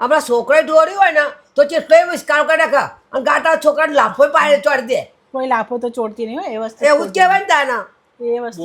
આપણા છોકરા ઢોર્યું હોય ને તો ચેટલો વિસ્કાર કરી નાખે અને ગાટા છોકરાને લાફો પાડે ચોડી દે કોઈ લાફો તો ચોડતી નહીં હોય એ વસ્તુ એવું જ કહેવાય ને તાના એ વસ્તુ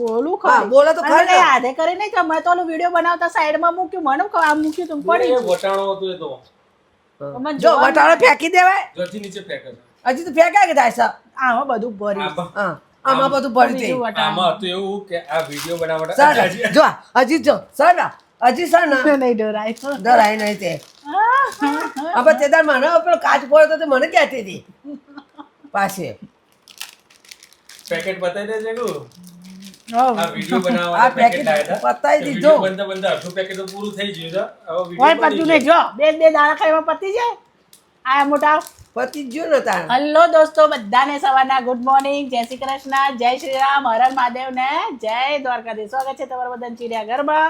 બોલું હા ખરી બોલો તો ખરી ને. આધે કરી નહીં કે મેં તો ઓલું વિડીયો બનાવતા સાઈડમાં મૂક્યું મને આમ મૂક્યું તું પડી વટાણો હતું એ તો મને જો વટાળો ફેંકી દેવાય ઘરથી નીચે ફેંકે છે. હજી તો ફેંકાય કે થાય છે આમાં બધું ભર્યું હા આમાં બધું ભરી દે બીજું વટાણ આમાં હતું એવું કે આ વિડીયો બનાવવા સર માટે જો હજી જો સર હજી સર ને નહીં ડરાય ડરાય નહીં તે હવે તે તાર મને પેલો કાચ પડ્યો તો તે મને કહેતી હતી પાછી પેકેટ બતાવી દેજે ગુ હોવ. આ વિડીયો બનાવવા આ માટે પેકેટ પેકેટ લાવ્યા હતા. પતાવી તો દીધો. વિડીયો બનતા બનતા અડધું પેકેટ તો પૂરું થઈ ગયું છે. હવે હોય વિડીયો પત્યું નહીં જો બે દાડા ખાઈમાં પતી જાય આ મોટા પતિ જ ગયો ને તાર હલો દોસ્તો બધાને સવારના ગુડ મોર્નિંગ જય શ્રી કૃષ્ણ જય શ્રી રામ હરણ મહાદેવ ને જય દ્વારકાધીશ સ્વાગત છે તમારા બધાને ચિડિયાઘરમાં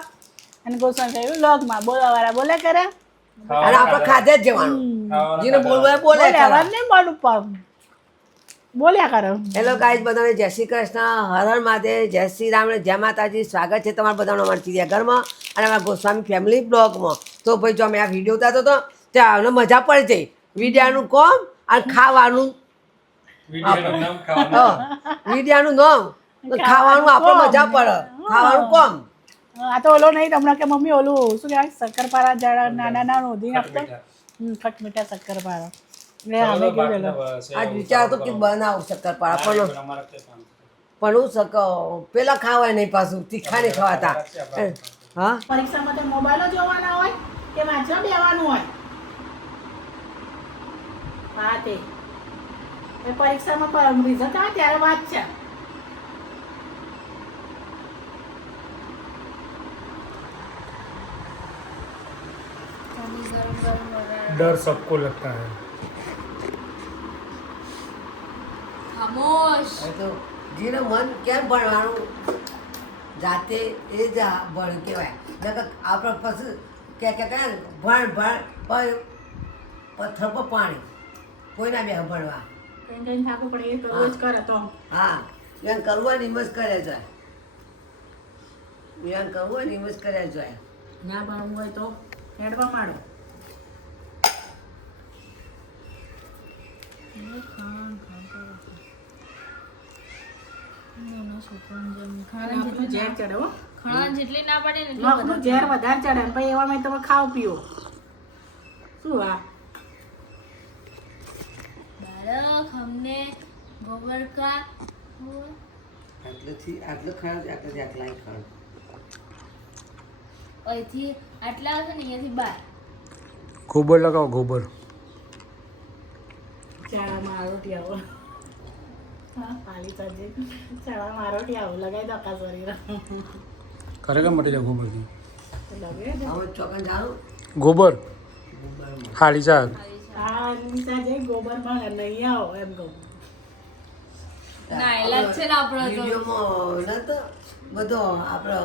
અને ગોસ્વામી વ્લોગમાં બોલવા વાળા બોલે કરે અને આપણે ખાધે જ જવાનું જેને બોલવું હોય બોલે બોલે અવાજ નહીં મોડું પગ બોલ્યા કરો હેલો ગાઈઝ બધાને જય શ્રી કૃષ્ણ હર હર મહાદેવ જય શ્રી રામ અને જય માતાજી સ્વાગત છે તમારા બધાનો અમારા ચિડિયાઘરમાં અને અમારા ગોસ્વામી ફેમિલી બ્લોગમાં તો ભાઈ જો અમે આ વિડીયો ઉતારતો હતો ત્યાં અમને મજા પડી જઈ વિડીયાનું કોમ અને ખાવાનું વિડીયોનું નામ ખાવાનું. વિડીયાનું નામ ખાવાનું આપણે મજા પડે ખાવાનું કોમ આ તો ઓલો નહીં હમણાં કે મમ્મી ઓલું શું કહેવાય શક્કરપારા જરા નાના નાના ઉધીને આપતો ખટ મીઠા શક્કરપારા લે હવે કેવું બાટલા ગયેલો બસ, આજ વિચાર હતો કે બનાવું શક્કરપારા પણ અમારા તે કામ. પણ હું પેલા ખાવાય નહીં પાછું તીખા નહીં ખવાતા હા પરીક્ષામાં તો મોબાઈલો જોવાના હોય કે વાંચવા બેવાનું હોય હા તે પરીક્ષામાં રિઝલ્ટ આવે ત્યારે વાંચશે डर सबको लगता है. ખામોશ એ તો જેને મન કેમ ભણવાનું જાતે એ જ ભણ કહેવાય નકર આપણે પછી કે કહે ને ભણ પણ પથ્થર પર પાણી કોઈના બે ભણવા કઈ કઈ થાકું પણ એ તો રોજ કરે તો હા એમ કરવું હોય ને એમ જ કર્યા જાય એમ કરવું હોય ને એમ જ કર્યા જાય ના ભણવું હોય તો હેડવા માંડો નખનું ઝેર ચડે હો ખાણા જેટલી ના પડે ને એટલી નખનું ઝેર વધારે ચડે ને પછી એવામાં તમે ખાઓ પીઓ શું આ બાળક અમને ગોબર કા આટલેથી આટલું ખાણ આટલેથી આટલા ખાણ અહીંથી આટલા આવશે ને અહીંયાથી બાર गोबर लगाओ गोबर. ચાળામાં આરોટી આવો હા પાલી સાંજે ચાળામાં આરોટી આવો લગાવી દો આખા શરીર करेगा मटे जा गोबर की. લગે ને હવે ચોકન જાણું गोबर हाली साहब. હા નિશા જઈ ગોબર માં નહીં આવો એમ કહું ના એલા જ છે ને આપણો તો વિડીયોમાં નતો બધો આપણો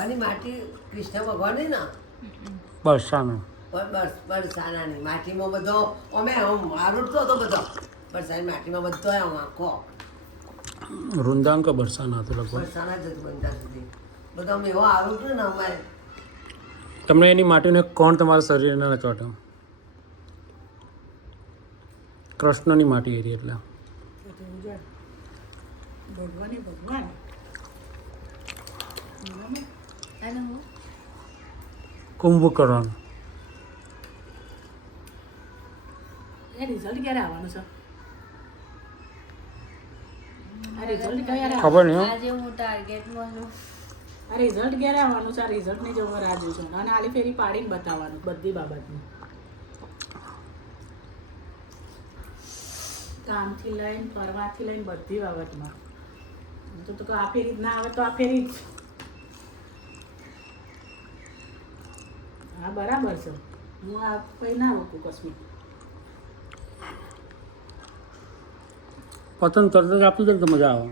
આની માટી કૃષ્ણ ભગવાનની ને बरसाना. બરસાનાની માટીમાં બધો અમે આરોટતો હતો બધો બરસાની માટીમાં બધો આમ આખો वृंदावन का बरसाना હતો લગભગ. બરસાના જ હતું બનતા સુધી બધો અમે એવો આરોટ્યો ને અમારે તમને એની માટીને કોણ તમારા શરીરને ચોટે? કૃષ્ણની માટી એરી એટલે ભગવાન ભગવાન અને હું કુંભકર્ણ. એ રિઝલ્ટ ક્યારે આવવાનું છે આ રિઝલ્ટ ક્યારે ખબર નહીં હો. આજે હું ટાર્ગેટમાં છું આ રિઝલ્ટ ક્યારે આવવાનું છે આ રિઝલ્ટની જો રાહ જોઉં છું અને આલી ફેરી પાડીને બતાવવાનું બધી બાબતમાં કામથી લઈને ફરવાથી લઈને બધી બાબતમાં તો આ ફેરી જ ના આવે તો આ ફેરી જ હા બરાબર છે હું આ કંઈ ના રોકું કશું પતંગ તરત જ આપી દે ને તો મજા આવે.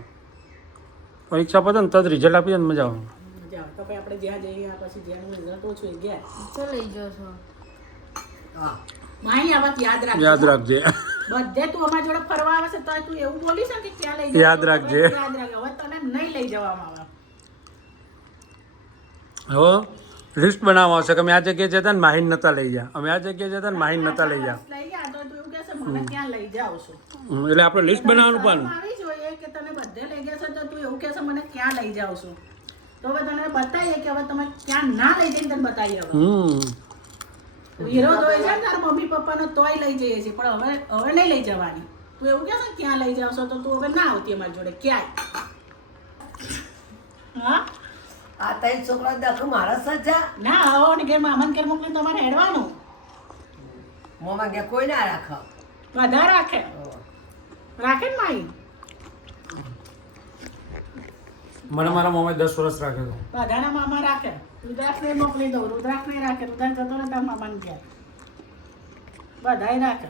પરીક્ષા પતે ને તરત રિઝલ્ટ આપી દે ને મજા આવે. મજા આવે તો પછી આપણે જ્યાં જઈએ પછી જ્યાંનું રિઝલ્ટ ઓછું એ ગયા તો લઈ જાઓ છો હા માહી આ વાત યાદ રાખજો યાદ રાખજે. બધે તું અમારા જોડે ફરવા આવે છે તો તું એવું બોલીશ ને કે ક્યાં લઈ જવાનું? યાદ રાખજે. યાદ રાખજે હવે તને નહીં લઈ જવામાં આવે હવે લિસ્ટ બનાવવા આવશે કે અમે આ જગ્યાએ જતા ને માહિન નતા લઈ જા, અમે આ જગ્યાએ જતા ને માહિન નતા લઈ જા. લઈ ગયા તો તું એવું કહેશે મને ક્યાં લઈ જાવ છો. એટલે આપણે લિસ્ટ બનાવવાનું પણ આવી જોઈએ કે તને બધે લઈ ગયા છો તો તું એવું કહેશે મને ક્યાં લઈ જાવ છો. તો હવે તને બતાવીએ કે હવે તમે ક્યાં ના લઈ જઈને તને બતાવીએ. વિરોધ હોય છે ને તારા મમ્મી પપ્પાનો તોય લઈ જઈએ છીએ પણ હવે નહીં લઈ જવાની. તું એવું કહેશે ને ક્યાં લઈ જાવ છો તો તું હવે ના આવતી અમારી જોડે ક્યાંય. હા આ ત્રણ છોકરા દખ મારા સજા ના આવો ને ઘેર મામાને ઘેર મોકલીને તમારે હેડવાનું. મોમાં ગયા કોઈ ના રાખે. બધા રાખે રાખે ને માઈ. મને મારા મમ્મી 10 વર્ષ રાખ્યો હતો. બધાના મામા રાખે. રુદ્રાક્ષને મોકલી દઉં. રુદ્રાક્ષ નહીં રાખે. રુદ્રાક્ષ જતો ને તારા મામાને ઘેર બધાય રાખે.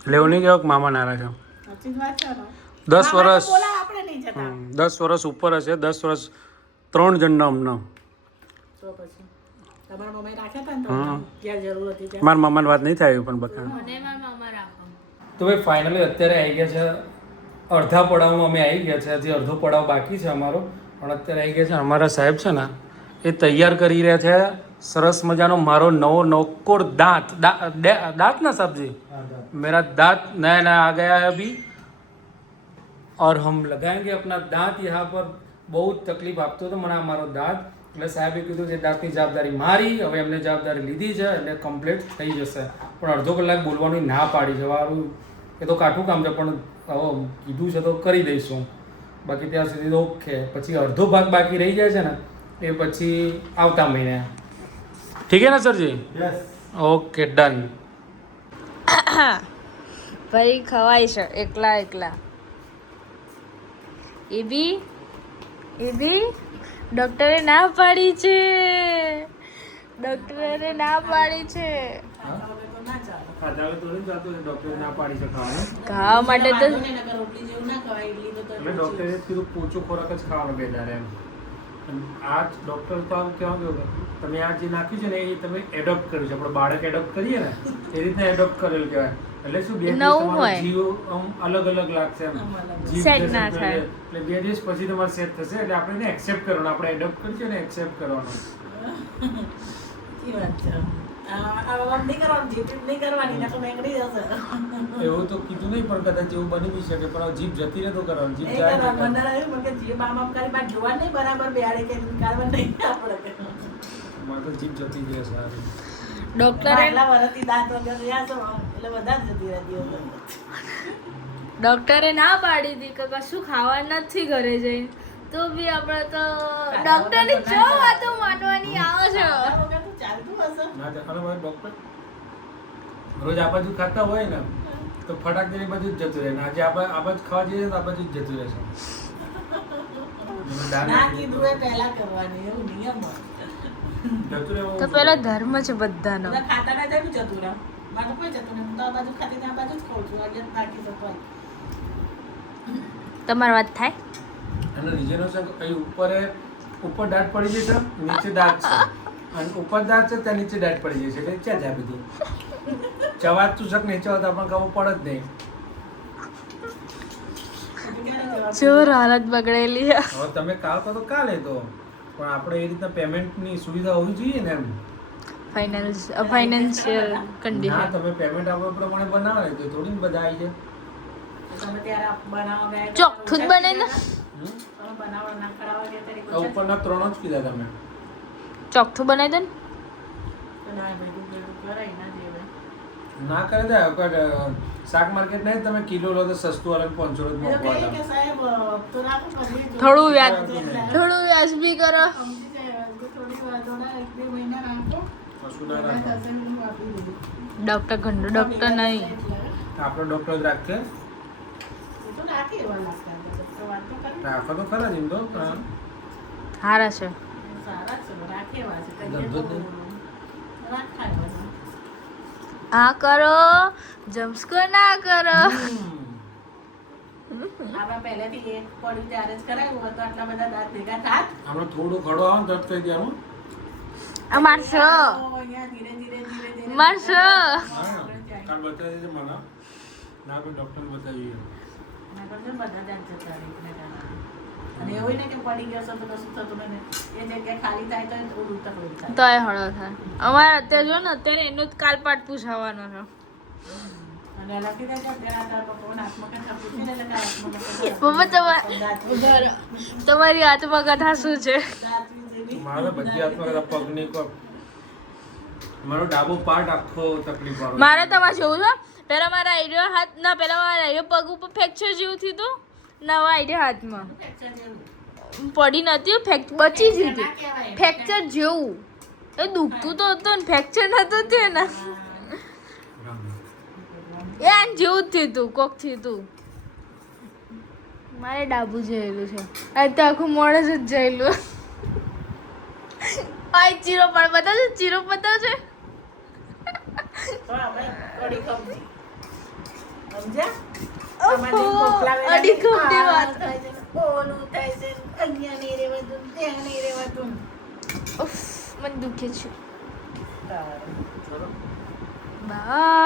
એટલે એવું નહીં કહેવાય કે મામા ના રાખ્યો. સાચી જ વાત છે ને. 10 વર્ષ બોલા આપણે નહીં જતા. 10 વર્ષ ઉપર હશે. 10 વર્ષ 3 જણના અમને. તો પછી તમારા મમ્મી રાખ્યા હતા ને તો જ્યાં જરૂર હતી ત્યાં. મારા મામાની વાત નહીં થાય પણ બકા. મને મારા મામા રાખો. તો ભાઈ ફાઇનલી અત્યારે આવી ગયા છે અડધા પડાવમાં અમે આવી ગયા છે. હજી અડધો પડાવ બાકી છે અમારો, પણ અત્યારે આવી ગયા છે. અમારા સાહેબ છે ને એ તૈયાર કરી રહ્યા છે સરસ મજાનો મારો નવો નોકોર દાંત. दांत ना सब्जी मेरा दांत नया नया आ गया है अभी और हम लगाएंगे अपना दांत यहाँ पर. બહુ જ તકલીફ આપતો હતો મને આ મારો દાંત, એટલે સાહેબે કીધું કે દાંતની જવાબદારી મારી. હવે એમને જવાબદારી લીધી છે એટલે કમ્પ્લીટ થઈ જશે. પણ અડધો કલાક બોલવાની ના પાડી છે. વારું એ તો કાઠું કામ છે પણ હવે કીધું છે તો કરી દઈશું. બાકી ત્યાં સુધી તો ઓકે. પછી અડધો ભાગ બાકી રહી જાય છે ને એ પછી આવતા મહિને. ઠીક હે ને સરજી? યસ. Okay done. ફરી ખવાય છે એકલા એકલા. એ બી ડોક્ટરે ના પાડી છે. ડોક્ટરે ના પાડી છે. ખાધા તો નહીં જાતું છે. ડોક્ટરે ના પાડી છે ખાવાનું. ખાવા માટે તો રોટલી જેવું ના ખવાય. ઇડલી તો એટલે ડોક્ટરે કીધું પોચો ખોરાક જ ખાવાનો બેદારે એમ. આ જ ડોક્ટર તો આમ કહેવા ગયો તમે આ જે નાખ્યું છે ને એ તમે એડોપ્ટ કર્યું છે. આપણે બાળક એડોપ્ટ કરીએ ને એ રીતના એડોપ્ટ કરેલું કહેવાય. એટલે શું 2 દિવસ નવું તમારો હોય. જીવ આમ અલગ અલગ લાગશે એમ. જીવ Set જશે ના એટલે થાય. 2 દિવસ પછી તમારે સેટ થશે. એટલે આપણે એને એક્સેપ્ટ કરવાનું. આપણે એડોપ્ટ કર્યું છે ને એક્સેપ્ટ કરવાનું. સાચી વાત છે. આ નહીં કરવાનું. જીપ નહીં કરવાની ને તો મેંગડી જશે. એવું તો કીધું નહીં પણ કદાચ એવું બની બી શકે. પણ જીભ જતી રહે તો કરવાનું. જીભ નહીં જાય તો કરવાનું. મને કરવાનું. લાગ્યું કે જીપ આમ આમ કરી બાદ જોવા નહીં બરાબર બેહાડે કે કાઢવા નહીં આપણે. મારે તો જીભ જતી રહે સારી. ડોક્ટરે આટલા વર્ષથી દાંત વગર રહ્યા છો એટલે બધા જ જતી રહેતી હોય. ડોક્ટરે ના પાડી હતી કે કશું ખાવા નથી ઘરે જઈને, તો બી આપણે તો ડોક્ટરની જો વાતો માનવાની આવે છે. આ વગર તો ચાલતું હશે. ના તો અને મારે ડોક્ટર રોજ આ બાજુ ખાતા હોય ને તો ફટાક દઈને બાજુ જ જતું રહે. ને આજે આ બાજુ ખાવા જઈએ તો આ બાજુ જ જતું રહેશે. ના કીધું એ પહેલા કરવાની એવું નિયમ હોય. જતું રહેવું. તો પેલો ધર્મ છે બધાનો. બધા ખાતા ના જાય જતું રહે. મારે કોઈ જતું નહીં. હું તો આ બાજુ ખાતી ત્યાં બાજુ જ ખાઉં છું. આજે જ નાખી શકું. તમારી વાત થાય? એનો રીઝન છે કે અહીં ઉપર દાંત પડી જશે, નીચે દાંત છે. અને ઉપર દાંત છે ત્યાં નીચે દાંત પડી જશે. એટલે ક્યાં જાય બધું? ચવાતું શક નહીં ચવાતા પણ ખબર પડે જ નહીં. ચોર હાલત બગડેલી છે. હવે તમે કાલ કહો તો કાલે તો પણ આપણે એ રીતના પેમેન્ટની સુવિધા હોવી જોઈએ ને એમ. ફાઇનાન્શિયલ ના કન્ડિશન. તમે પેમેન્ટ આપવા પ્રમાણે બનાવે તો થોડી ને બધા આવી જાય. તમે ત્યારે બનાવવા ગયા ચોખ્ખું જ બને ને. હમ? તમે બનાવવા ના ખરાવા ગયા ત્યારે આ ઉપરના 3 જ કીધા તમે. ચોખ્ઠું બનાવી દે ને. ના ભેગું ભેગું કરાય ના જેવે. ના કરે દે શાક માર્કેટ નહીં તમે કિલો લો તો સસ્તું અલગ 500 જ એ તો કહે મોકવા કે સાહેબ તો રાખો પછી થોડું વ્યાજબી કરો. સમજી જાય. થોડી વાર થોડા 1-2 મહિના રાખો. કશું ના રાખો. થશે ને હું આપી દીધું. ડોક્ટર ઘંટો ડોક્ટર નહીં. આપણો ડોક્ટર જ રાખશે. એ તો રાખી એવા નાસ્તા. તો વાત તો કરી. રાખો તો ખરા જ એમ તો પણ હારા છે. સારા છે. રાખી એવા છે. કહીએ ધંધો તો જ રાખા એવા છે. આ કરો જમ્સકો ના કરો. આપણે પહેલેથી એક પડ્યું ત્યારે જ કરાયું હોત તો આટલા બધા દાંત ભેગા થાત. આપણે થોડું ખડો આવે ને તરત કહી દેવાનું. આ મારશો તો અહીંયા ધીરે ધીરે મારશો. કાલ બતાવી દેજે મને. ના આપણે ડૉક્ટરને બતાવીએ. ના કરજો બધા દાંત જતા રહે એટલે અને એવું ને કે પડી ગયો છે તો કશું થતું નથી એ જગ્યા ખાલી થાય તો થોડું તકલીફ થાય તોય હળો થાય અમારે અત્યારે જો ને અત્યારે એનો જ કાલપાટ પૂછાવાનો છે અને લખી દેજો અત્યારે તારા પપ્પાના હાથમાં કંઈ પૂછી દેજો કે હાથમાં તમારી આત્મકથા શું છે મારે બધી આત્મકથા પગની મારો ડાબો પાર્ટ આખો તકલીફ વાળો મારે તમારે જેવું છે પેલા મારા આઈડિયો હાથ ના પેલા મારા આઈડિયો પગ ઉપર ફ્રેક્ચર જેવું થયું હતું નવા આઈડિયો હાથમાં પડી નથી બચી જ હતી ફ્રેક્ચર જેવું એ દુખતું તો હતું ને ફ્રેક્ચર નતું થયું ને એ આમ જેવું જ થયું હતું કોક થયું હતું મારે ડાબુ જયેલું છે આ તો આખું મોડે જ જયેલું આ ચીરો પણ બતાવજો ચીરો બતાવજો તો આપણે કડી ખમજી સમજ્યા અડી ખમતી વાત ઓલું થાય છે અહીંયા નહીં રહેવાતું ત્યાં નહીં રહેવાતું ઉફ મને દુખે છે તારે. બાય